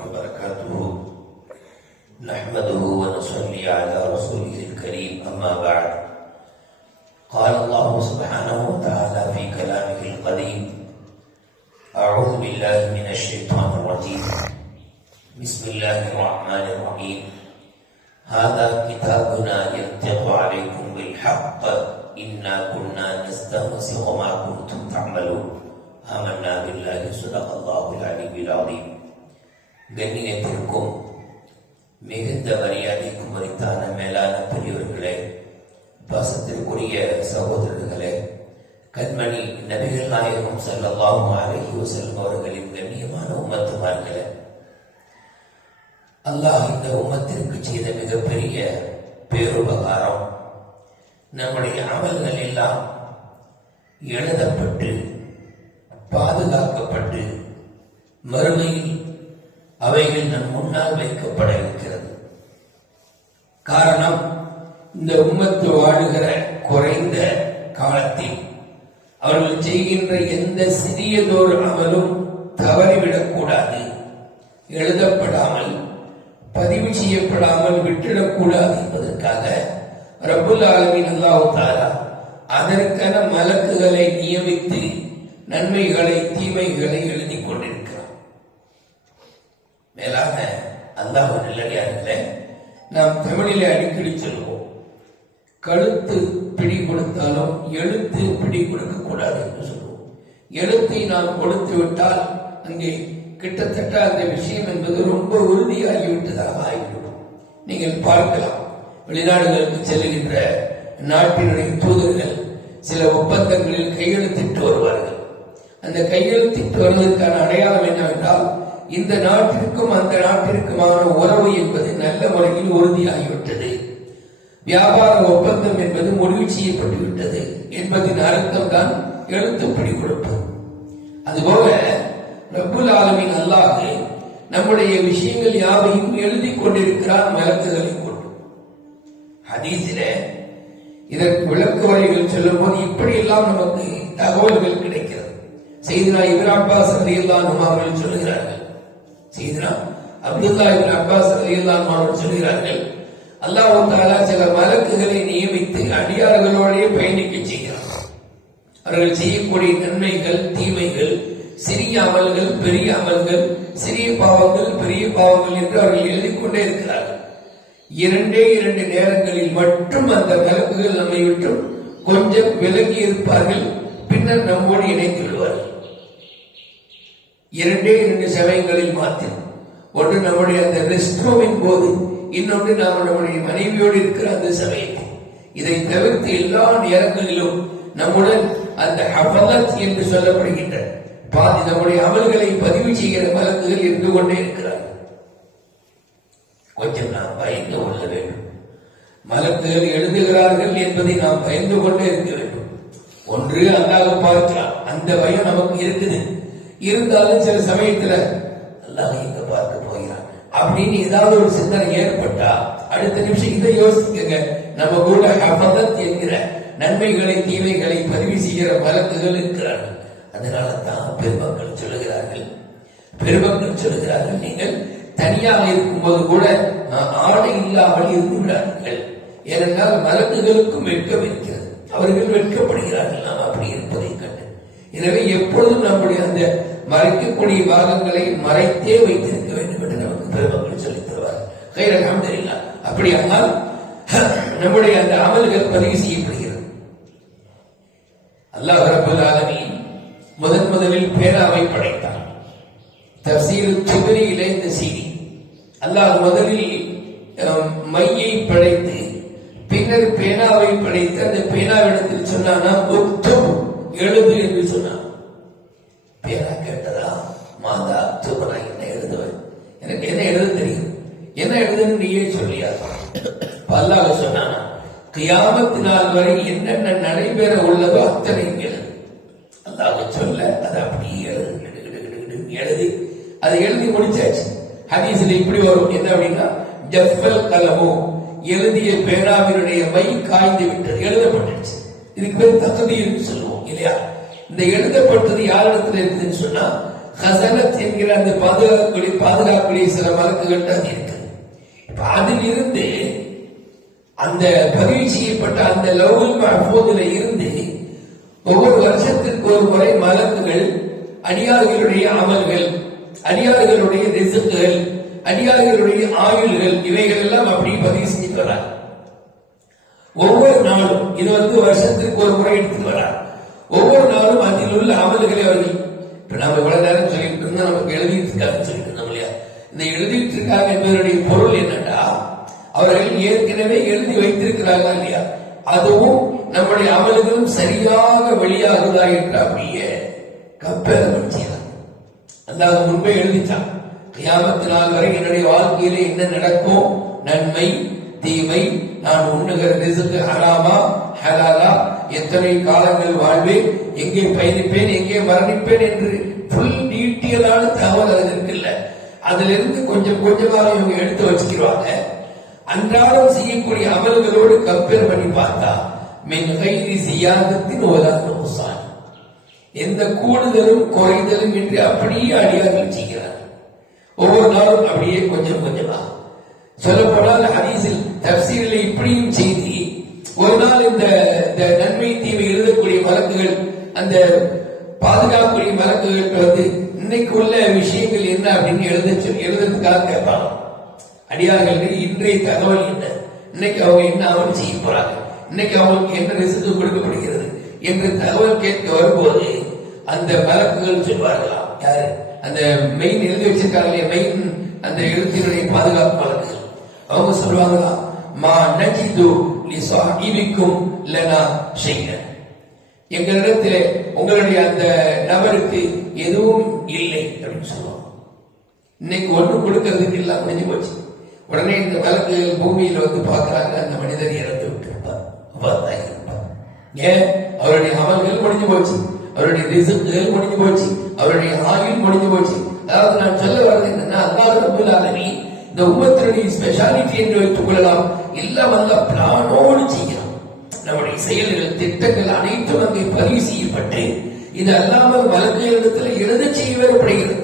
وبركاته. نحمده ونصلي على رسوله الكريم أما بعد. قال الله سبحانه وتعالى في كلامه القديم أعوذ بالله من الشيطان الرجيم. بسم الله الرحمن الرحيم. هذا كتابنا ينطق عليكم بالحق. إنا كنا نستهزئ ما كنتم تعملون. آمنا بالله صدق الله العلي العظيم. கண்ணியத்திற்கும் மிகுந்த மரியாதைக்கும் மறித்தான மேலான பெரியவர்களே பாசத்திற்குரிய சகோதரர்களே கண்மணி நபிகள் நாயகம் ஸல்லல்லாஹு அழகியோ செல்லும் அவர்களின் கண்ணியமான உம்மத்துமார்களே அல்லாஹ் இந்த உமத்திற்கு செய்த மிகப்பெரிய பேருபகாரம் நம்முடைய அமல்கள் எல்லாம் எழுதப்பட்டு பாதுகாக்கப்பட்டு மறுமையில் அவைகள் நம் முன்னால் வைக்கப்பட இருக்கிறது காரணம் இந்த உம்மத்து வாழுகிற குறைந்த காலத்தில் அவர்கள் செய்கின்ற எந்த சிறியதொரு அமலும் தவறிவிடக்கூடாது. எழுதப்படாமல் பதிவு செய்யப்படாமல் விட்டுடக்கூடாது என்பதற்காக ரபுல் ஆலமின் அல்லாஹ் அதற்கான மலக்குகளை நியமித்து நன்மைகளை தீமைகளை எழுதி கொண்டிருக்கிறார். மேலாக அல்லாஹ் நல்லடியார்களே நாம் தமிழிலே அடிக்கடி சொல்லுவோம் கழுத்து பிடி கொடுத்தாலும் எழுத்து பிடி கொடுக்க கூடாது என்று சொல்லுவோம். எழுத்தை நாம் கொடுத்து விட்டால் அங்கே கிட்டத்தட்ட அந்த விஷயம் என்பது ரொம்ப உறுதியாகிவிட்டதாக ஆகிவிடும். நீங்கள் பார்க்கலாம். வெளிநாடுகளுக்கு செல்லுகின்ற நாட்டினுடைய தூதர்கள் சில ஒப்பந்தங்களில் கையெழுத்திட்டு வருவார்கள். அந்த கையெழுத்திட்டு வருவதற்கான அடையாளம் என்னவென்றால் இந்த நாட்டிற்கும் அந்த நாட்டிற்குமான உறவு என்பது நல்ல முறையில் உறுதியாகிவிட்டது. வியாபார ஒப்பந்தம் என்பது முடிவு செய்யப்பட்டுவிட்டது என்பதின் அர்த்தம் தான் எழுத்துப்படி கொடுப்பது. அதுபோல ரப்புல் ஆலமின் அல்லாஹ் நம்முடைய விஷயங்கள் யாவையும் எழுதி கொண்டிருக்கிறார் மலக்குகளை கொண்டு. ஹதீஸிலே இதற்கு விளக்கு வரைகள் சொல்லும் போது இப்படி எல்லாம் நமக்கு தகவல்கள் கிடைக்கிறது. செய்தினா இபின் அப்பாஸ் அலி அவர்கள் சொல்லுகிறார்கள் செய்தினா அப்துல்லா இபின் அப்பாஸ் அலி அவர்கள் சொல்கிறார்கள் அல்லாஹ் தாலா சில மலக்குகளை நியமித்து அடியார்களோடே பயணிக்க செய்கிறார் அவர்கள் செய்யக்கூடிய நன்மைகள் தீமைகள் சிறிய அமல்கள் பெரிய அமல்கள் சிறிய பாவங்கள் பெரிய பாவங்கள் என்று அவர்கள் எழுதிக் கொண்டே இருக்கிறார்கள். இரண்டே இரண்டு நேரங்களில் மட்டும் அந்த கலப்புகள் நம்மை விட்டு கொஞ்சம் விலகி இருப்பார்கள். பின்னர் நம்மோடு இணைந்து விடுவார்கள். இரண்டே இரண்டு சமயங்களில் மாத்திரம். ஒன்று நம்முடைய அந்த ரெஸ்ட் ரூமின் போது இன்னொன்று நாம் நம்முடைய மனைவியோடு இருக்கிற அந்த சமயத்தில் இதை தவிர்த்து எல்லா நேரங்களிலும் நம்முடன் அந்த ஹபலத் என்று சொல்லப்படுகின்ற பாதி நம்முடைய அமல்களை பதிவு செய்கிற மலக்குகள் இருந்து கொண்டே இருக்கிறார்கள். கொஞ்சம் நாம் பயந்து கொள்ள வேண்டும். மலக்குகள் எழுதுகிறார்கள் என்பதை நாம் பயந்து கொண்டே இருக்க வேண்டும். ஒன்று அல்லாஹ் பார்க்கலாம் அந்த பயம் நமக்கு இருக்குது. இருந்தாலும் சில சமயத்துல அல்லாஹ் எங்க பார்க்க போகிறான்? அப்படின்னு ஏதாவது ஒரு சிந்தனை ஏற்பட்டா அடுத்த நிமிஷம் இதை யோசிக்கங்க. நம்ம கூட ஹபதத் என்கிற நன்மைகளை தீமைகளை பதிவு செய்கிற வழக்குகள் இருக்கிறார்கள். அதனால தான் பெருமக்கள் சொல்லுகிறார்கள். பெருமக்கள் சொல்லுகிறார்கள் நீங்கள் தனியாக இருக்கும்போது கூட ஆடை இல்லாமல் இருந்து விடாதீர்கள் ஏனென்றால் மலக்குகளுக்கும் வெட்கம் இருக்கிறது. அவர்கள் வெட்கப்படுகிறார்கள். நாம் அப்படி இருப்பதை கண்டு. எனவே எப்பொழுதும் நம்முடைய அந்த மறைக்கக்கூடிய பாகங்களை மறைத்தே வைத்திருக்க வேண்டும் என்று நமக்கு பெருமக்கள் சொல்லித் தருவார். கைர அஹமதுல்லா அப்படியானால் நம்முடைய அந்த அமல்கள் பதிவு செய்யப்படுகிறது. அல்லாஹ் ரபுல் ஆலமீன் முதன் முதலில் பேராவை படைத்தார் தப்சீரு திபரியிலே இந்த செய்தி. அல்லாஹ் முதலில் மையை படைத்து பின்னர் பேனாவை படைத்து அந்த பேனாவிடத்தில் சொன்னானா புத்தம் எழுது என்று சொன்னான் பேனா கேட்டதா மாதா துபனா என்ன எழுதுவேன் எனக்கு என்ன எழுத தெரியும் என்ன எழுதுன்னு நீயே சொல்லியா அல்லாஹ் சொன்னானா கியாமத்து நாள் வரை என்னென்ன நடைபெற உள்ளதோ அத்தனை அல்லாஹ் சொல்ல அதை அப்படியே எழுதி. அதை எழுதி முடிச்சாச்சு. ஹதீஸ்ல இப்படி வரும். என்ன அப்படின்னா ஜஃபல் கலமோ எழுதிய பேனாவினுடைய மை காய்ந்து விட்டது. எழுதப்பட்டுச்சு இதுக்கு பேர் தகுதி என்று சொல்லுவோம் இல்லையா? இந்த எழுதப்பட்டது யாரிடத்துல இருக்குதுன்னு சொன்னா ஹசனத் என்கிற அந்த பாதுகாக்கக்கூடிய பாதுகாக்கக்கூடிய சில மலக்குகள் அது இருக்கு. இப்ப அதிலிருந்து அந்த பதிவு செய்யப்பட்ட அந்த லவுல் மஹபூதுல இருந்து ஒவ்வொரு வருஷத்திற்கு ஒரு முறை மலக்குகள் அடியார்களுடைய அமல்கள் அடியார்களுடைய ரிசுக்குகள் அடியார்களுடைய ஆயுள்கள் இவைகள் எல்லாம் அப்படி பதிவு செஞ்சுட்டு வராங்க. ஒவ்வொரு நாளும் இது வந்து வருஷத்திற்கு ஒரு முறை எடுத்துட்டு வரார் ஒவ்வொரு நாளும் அதில் உள்ள அமல்களை அவர்கள் இப்ப நாம இவ்வளவு நேரம் சொல்லிட்டு இருந்தா நமக்கு எழுதிட்டு இருக்காங்க இந்த எழுதிட்டு இருக்காங்க என்பதனுடைய பொருள் என்னன்னா அவர்கள் ஏற்கனவே எழுதி வைத்திருக்கிறார்களா இல்லையா? அதுவும் நம்முடைய அமல்களும் சரியாக வெளியாகுதா என்ற அப்படியே கப்பேரம் செய்யலாம். அல்லாஹ் முன்பே எழுதிட்டான். கியாமத்து நாள் வரை என்னுடைய வாழ்க்கையில என்ன நடக்கும்? நன்மை தீமை நான் உண்ணுகிற ரிசுக்கு ஹராமா ஹலாலா எத்தனை காலங்கள் வாழ்வேன் எங்கே பயணிப்பேன் எங்கே மரணிப்பேன் என்று ஃபுல் டீட்டெயிலான தகவல் அது இருக்குல்ல அதுல இருந்து கொஞ்சம் கொஞ்சமாக இவங்க எடுத்து வச்சுக்கிறாங்க அன்றாடம் செய்யக்கூடிய அமல்களோடு கம்பேர் பண்ணி பார்த்தா மின் கைதி சியாதத்தின் ஓதான முசான் எந்த கூடுதலும் குறைதலும் இன்றி அப்படியே அடியார்கள் செய்கிறார் ஒவ்வொரு நாளும் அப்படியே கொஞ்சம் கொஞ்சமா. சொல்லப்படாத போனால் ஹதீஸில் தப்சீரில் இப்படியும் செய்தி ஒரு நாள் இந்த இந்த நன்மை தீமை எழுதக்கூடிய வழக்குகள் அந்த பாதுகாப்புடைய வழக்குகள் வந்து இன்னைக்கு உள்ள விஷயங்கள் என்ன? அப்படின்னு எழுத சொல்லி எழுதுறதுக்காக கேட்பாங்க. அடியார்கள் இன்றைய தகவல் என்ன? இன்னைக்கு அவங்க என்ன அவன் செய்ய போறாங்க? இன்னைக்கு அவங்களுக்கு என்ன ரிசல்ட் கொடுக்கப்படுகிறது? என்று தகவல் கேட்க வரும்போது அந்த மரத்துகள் சொல்வார்களாம் யாரு? அந்த மெயின் எழுதி வச்சிருக்காங்களே மெயின் அந்த எழுத்தினுடைய பாதுகாப்பு வழக்குகள். அவங்க சொல்லுவாங்களாம் மா நஜிது லி சாஹிபிக்கும் லனா ஷைஅன் எங்களிடத்தில் உங்களுடைய அந்த நபருக்கு எதுவும் இல்லை அப்படின்னு சொல்லுவாங்க இன்னைக்கு ஒன்றும் கொடுக்கறதுக்கு இல்லை முடிஞ்சு போச்சு. உடனே இந்த வழக்கு பூமியில வந்து பார்க்கிறாங்க அந்த மனிதர் இறந்து விட்டிருப்பார். அவ்வாறுதான் இருப்பார் ஏன்? அவருடைய அமல்கள் முடிஞ்சு போச்சு. அவருடைய ரிசல்ட்கள் முடிஞ்சு போச்சு. அவருடைய ஆயுள் முடிஞ்சு போச்சு. அதாவது நான் சொல்ல வர்றது என்னன்னா அல்லாத ரப்பல் இந்த உம்மத்தினுடைய ஸ்பெஷாலிட்டி என்று வைத்துக் கொள்ளலாம். எல்லாம் வந்த பிளானோடு செய்யலாம் நம்முடைய செயல்கள் திட்டங்கள் அனைத்தும் அங்கே பதிவு செய்யப்பட்டு இது அல்லாமல் வழக்கையிடத்தில் எழுத செய்ய வேறுபடுகிறது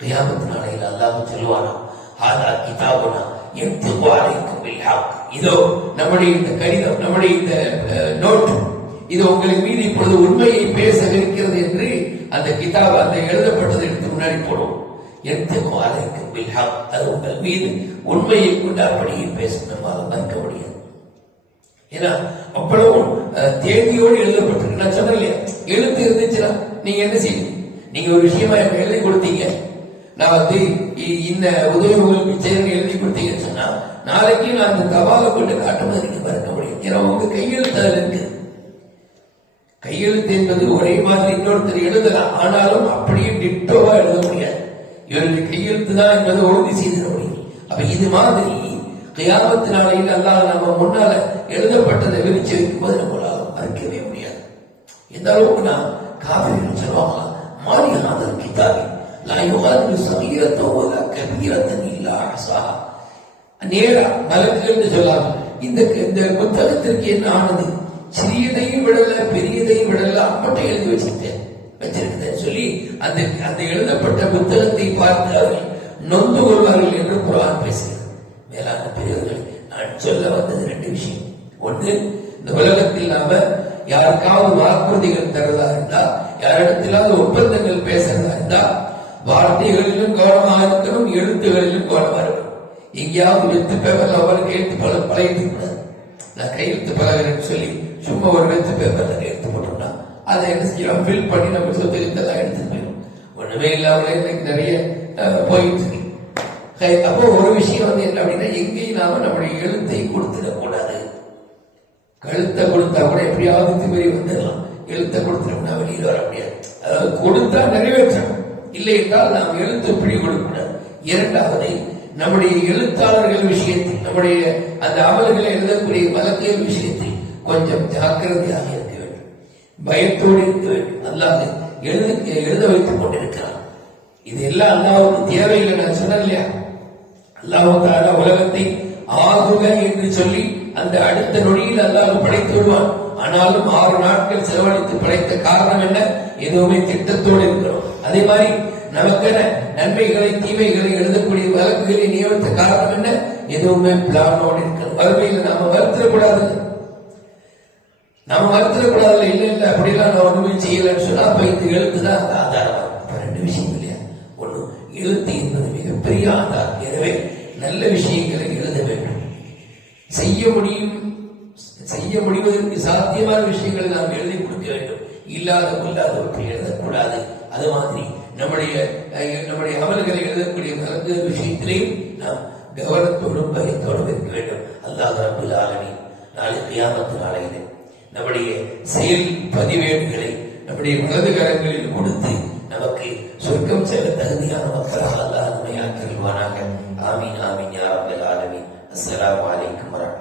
கியாமத்து நாளையில் அல்லாஹ் சொல்லுவானா ஆதா கிதாபுனா எந்த அலைக்கும் இதோ நம்முடைய இந்த கடிதம் நம்முடைய இந்த நோட்டு இது உங்களுக்கு மீது இப்பொழுது உண்மையை பேச இருக்கிறது என்று அந்த கிதாப் அந்த எழுதப்பட்டது எடுத்து முன்னாடி போடுவோம். எந்த அலைக்கும் பில்ஹக் அது உங்கள் மீது உண்மையை கொண்டு அப்படியே பேசும் நம்மால் மறுக்க முடியாது. ஏன்னா அவ்வளவு தேதியோடு எழுதப்பட்டிருக்கு. நான் சொன்னேன் இல்லையா எழுத்து இருந்துச்சுன்னா நீங்க என்ன செய்வீங்க? நீங்க ஒரு விஷயமா எனக்கு எழுதி கொடுத்தீங்க. நான் வந்து இந்த உதவி உங்களுக்கு சேர்ந்து எழுதி கொடுத்தீங்கன்னு சொன்னா நாளைக்கு நான் அந்த தபாலை கொண்டு காட்டும்போது நீங்க மறக்க முடியும். ஏன்னா உங்க கையெழுத்து இருக்கு. கையெழுத்து என்பது ஒரே மாதிரி இன்னொருத்தர் எழுதலாம். ஆனாலும் அப்படியே டிட்டோவா எழுத முடியாது. இவருடைய கையெழுத்து தான் என்பதை உறுதி செய்திட முடியும். அப்ப இது மாதிரி கியாமத்து நாளையில் அல்லாஹ் நம்ம முன்னால எழுதப்பட்டதை விரிச்சு வைக்கும்போது நம்மளால மறுக்கவே முடியாது. எந்த அளவுக்கு நான் காவிரிகள் சொல்லுவாங்களா மாறி கிதாபி லா சமீரத்தோ கபீரத்தன் இல்லா அசா நேரா மலக்குகள் சொல்லாங்க. இந்த இந்த புத்தகத்திற்கு என்ன ஆனது? சிறியதையும் விடல பெரியதையும் விடல மட்டும் எழுதி வச்சிருக்கேன். வச்சிருக்கேன் சொல்லி அந்த அந்த எழுதப்பட்ட புத்தகத்தை பார்த்து அவர்கள் நொந்து கொள்வார்கள் என்று குரான் பேசுகிறார் மேலான பெரியவர்கள். நான் சொல்ல வந்தது ரெண்டு விஷயம். ஒன்று இந்த உலகத்தில் நாம யாருக்காவது வாக்குறுதிகள் தரதா இருந்தா யாரிடத்திலாவது ஒப்பந்தங்கள் பேசுறதா இருந்தா வார்த்தைகளிலும் கவனமாக இருக்கணும் எழுத்துகளிலும் கவனமா இருக்கணும். எங்கேயாவது வெத்து பேப்பர்ல அவருக்கு எழுத்து பல பழகிட்டு கூடாது நான் கையெழுத்து பழகிறேன்னு சொல்லி சும்மா ஒரு வெத்து பேப்பர்ல கையெழுத்து போட்டோம்னா அதை என்ன செய்யலாம்? ஃபில் பண்ணி நம்ம சொத்து இதெல்லாம் எடுத்துட்டு போயிடும். ஒண்ணுமே இல்லாமலே இன்னைக்கு நிறைய போயிட்டு இருக்கு. அப்போ ஒரு விஷயம் வந்து என்ன அப்படின்னா எங்கேயும் நாம நம்முடைய எழுத்தை கொடுத்துடக்கூடாது கழுத்தை கொடுத்தா கூட எப்படியாவது திமறி வந்துடலாம். எழுத்தை கொடுத்துட்டோம்னா வெளியில் வர முடியாது. அதாவது கொடுத்தா நிறைவேற்றம். இல்லை என்றால் நாம் எழுத்து பிடி கொடுக்கூடாது இரண்டாவது நம்முடைய எழுத்தாளர்கள் விஷயத்தில் நம்முடைய அந்த அமல்களை எழுதக்கூடிய வழக்கியல் விஷயத்தில் கொஞ்சம் ஜாக்கிரதையாக இருக்க வேண்டும். பயத்தோடு இருக்க வேண்டும். அல்லாது எழுத எழுத வைத்துக் கொண்டிருக்கிறான். இது எல்லாம் அல்லாவுக்கு தேவையில்லை நான் சொன்னேன் இல்லையா? அல்லாஹால உலகத்தை ஆகுக என்று சொல்லி அந்த அடுத்த நொடியில் அல்லாஹ் படைத்து விடுவான். ஆனாலும் ஆறு நாட்கள் செலவழித்து படைத்த காரணம் என்ன? எதுவுமே திட்டத்தோடு இருக்கிறோம் அதே மாதிரி நமக்கென நன்மைகளை தீமைகளை எழுதக்கூடிய வழக்குகளை நியமித்த காரணம் என்ன? எதுவுமே பிளானோடு இருக்கிறது வறுமையில் நாம வருத்தக்கூடாது நாம வருத்தக்கூடாது இல்ல இல்ல அப்படிலாம் நான் ஒண்ணுமே செய்யலன்னு சொன்னா அப்ப இந்த எழுத்து தான் அந்த ஆதாரம் ரெண்டு விஷயம் இல்லையா? ஒண்ணு எழுத்து என்பது மிகப்பெரிய ஆதாரம். எனவே நல்ல விஷயங்களை எழுத வேண்டும். செய்ய முடியும் செய்ய முடிவதற்கு சாத்தியமான விஷயங்களை நாம் எழுதி கொடுக்க வேண்டும். இல்லாத கொள்ளாதவற்றை எழுதக்கூடாது. அது மாதிரி நம்முடைய நம்முடைய அமல்களை எழுதக்கூடிய நல்ல விஷயத்திலையும் நாம் கவனத்தோடும் பயத்தோடும் இருக்க வேண்டும். அல்லாஹ் ரபுல் ஆலமி நாளை கியாமத்து நாளையிலே நம்முடைய செயல் பதிவேடுகளை நம்முடைய வலது கரங்களில் கொடுத்து நமக்கு சொர்க்கம் செல்ல தகுதியான மக்களாக அல்லாஹ் நம்மை ஆக்கிடுவானாக ஆமீன் ஆமீன் யா ரப்பல் ஆலமீன் அஸ்ஸலாமு அலைக்கும் வரஹ்மத்துல்லாஹி